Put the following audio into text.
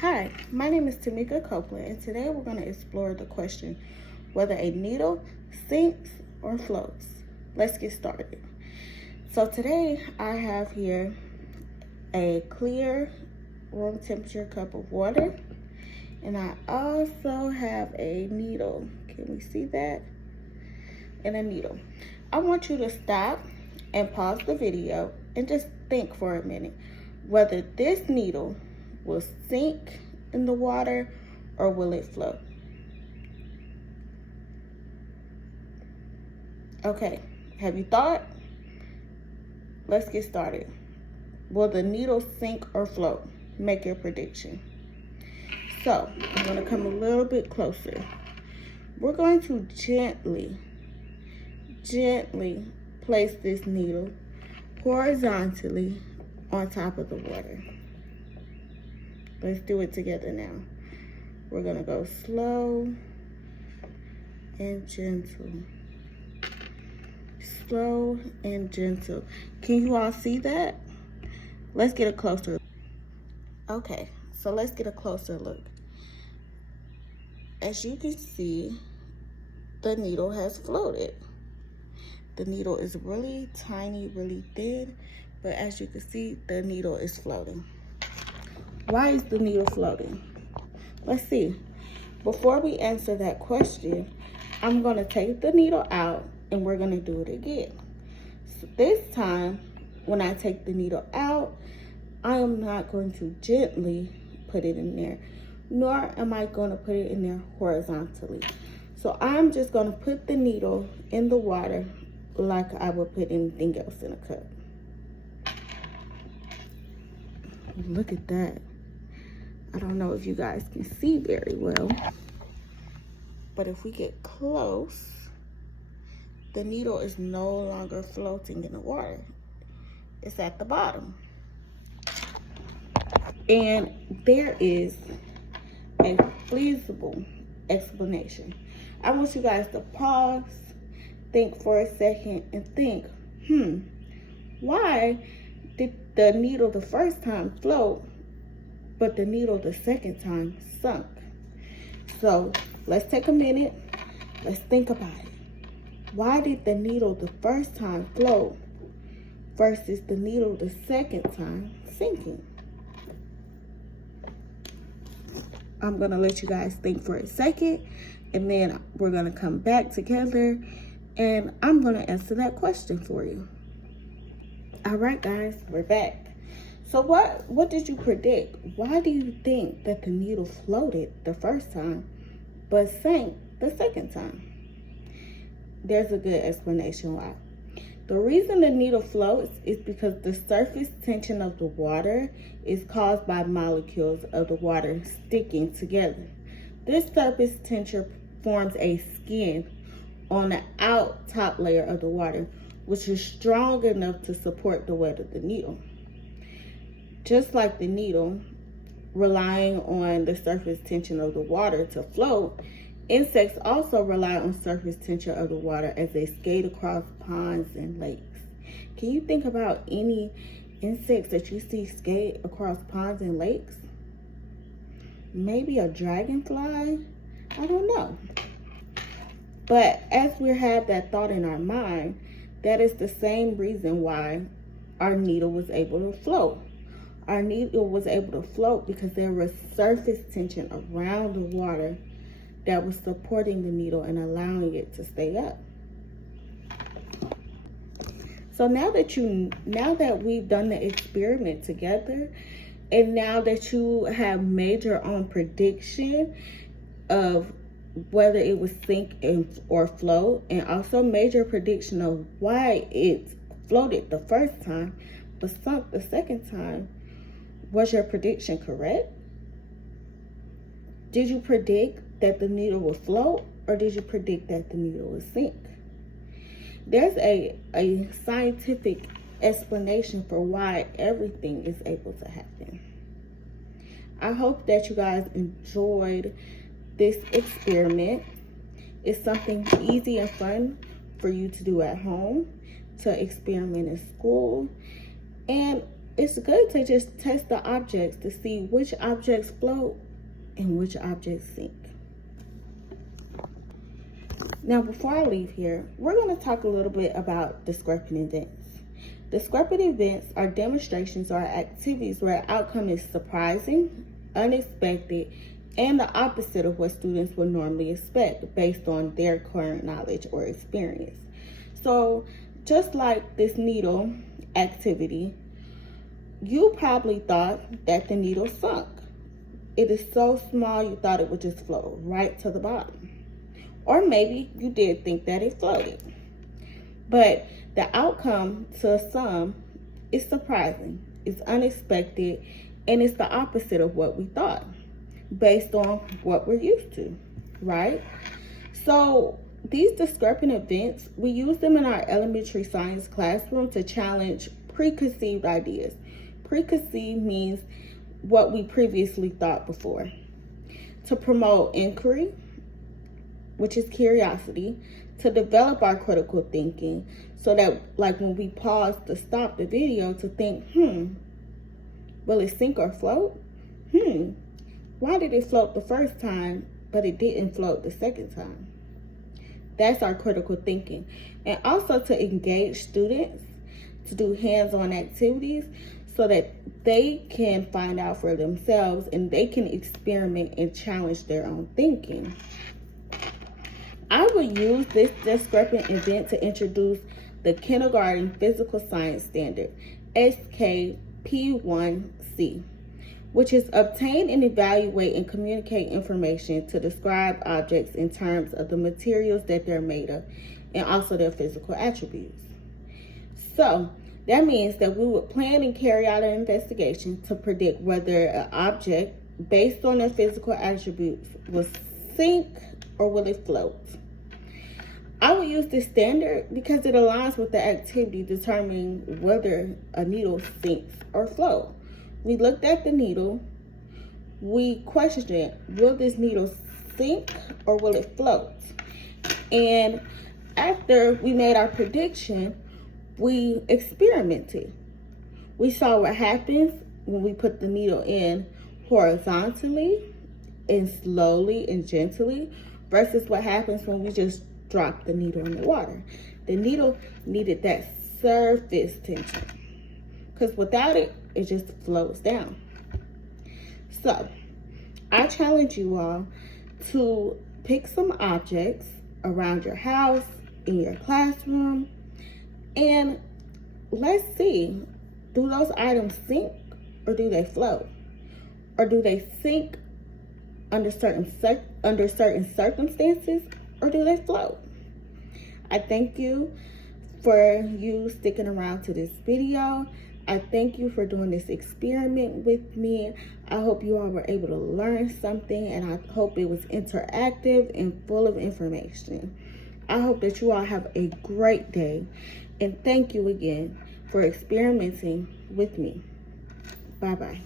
Hi, my name is Tamika Copeland, and today we're going to explore the question whether a needle sinks or floats. Let's get started. So today I have here a clear room temperature cup of water, and I also have a needle. Can we see that? And a needle. I want you to stop and pause the video and just think for a minute whether this needle will sink in the water or will it float? Okay, have you thought? Let's get started. Will the needle sink or float? Make your prediction. So, I'm going to come a little bit closer. We're going to gently place this needle horizontally on top of the water. Let's do it together now. We're gonna go slow and gentle. Slow and gentle. Can you all see that? Let's get a closer look. Okay, so let's get a closer look. As you can see, the needle has floated. The needle is really tiny, really thin, but as you can see, the needle is floating. Why is the needle floating? Let's see. Before we answer that question, I'm going to take the needle out and we're going to do it again. So this time, when I take the needle out, I am not going to gently put it in there, nor am I going to put it in there horizontally. So I'm just going to put the needle in the water like I would put anything else in a cup. Look at that. I don't know if you guys can see very well, but if we get close, the needle is no longer floating in the water. It's at the bottom. And there is a feasible explanation. I want you guys to pause, think for a second, and think, why did the needle the first time float, but the needle the second time sunk? So let's take a minute. Let's think about it. Why did the needle the first time float versus the needle the second time sinking? I'm going to let you guys think for a second, and then we're going to come back together, and I'm going to answer that question for you. All right, guys, we're back. So what did you predict? Why do you think that the needle floated the first time but sank the second time? There's a good explanation why. The reason the needle floats is because the surface tension of the water is caused by molecules of the water sticking together. This surface tension forms a skin on the top layer of the water, which is strong enough to support the weight of the needle. Just like the needle relying on the surface tension of the water to float, insects also rely on surface tension of the water as they skate across ponds and lakes. Can you think about any insects that you see skate across ponds and lakes? Maybe a dragonfly? I don't know. But as we have that thought in our mind, that is the same reason why our needle was able to float. Our needle was able to float because there was surface tension around the water that was supporting the needle and allowing it to stay up. So now that we've done the experiment together, and now that you have made your own prediction of whether it would sink or float, and also made your prediction of why it floated the first time but sunk the second time, was your prediction correct? Did you predict that the needle would float, or did you predict that the needle would sink? There's a scientific explanation for why everything is able to happen. I hope that you guys enjoyed this experiment. It's something easy and fun for you to do at home, to experiment in school, and it's good to just test the objects to see which objects float and which objects sink. Now, before I leave here, we're going to talk a little bit about discrepant events. Discrepant events are demonstrations or activities where an outcome is surprising, unexpected, and the opposite of what students would normally expect based on their current knowledge or experience. So, just like this needle activity, you probably thought that the needle sunk. It is so small you thought it would just float right to the bottom. Or maybe you did think that it floated. But the outcome to some is surprising, it's unexpected, and it's the opposite of what we thought based on what we're used to, right? So these discrepant events, we use them in our elementary science classroom to challenge preconceived ideas. Preconceived means what we previously thought before. To promote inquiry, which is curiosity, to develop our critical thinking so that, like, when we pause to stop the video to think, will it sink or float? Why did it float the first time, but it didn't float the second time? That's our critical thinking. And also to engage students to do hands-on activities so that they can find out for themselves and they can experiment and challenge their own thinking. I will use this discrepant event to introduce the Kindergarten Physical Science Standard, SKP1C, which is obtain and evaluate and communicate information to describe objects in terms of the materials that they're made of and also their physical attributes. So that means that we would plan and carry out an investigation to predict whether an object, based on their physical attributes, will sink or will it float. I will use this standard because it aligns with the activity determining whether a needle sinks or floats. We looked at the needle, we questioned it, will this needle sink or will it float? And after we made our prediction, we experimented. We saw what happens when we put the needle in horizontally and slowly and gently versus what happens when we just drop the needle in the water. The needle needed that surface tension because without it, it just floats down. So I challenge you all to pick some objects around your house, in your classroom, and let's see, do those items sink or do they float? Or do they sink under certain circumstances, or do they float? I thank you for you sticking around to this video. I thank you for doing this experiment with me. I hope you all were able to learn something, and I hope it was interactive and full of information. I hope that you all have a great day, and thank you again for experimenting with me. Bye-bye.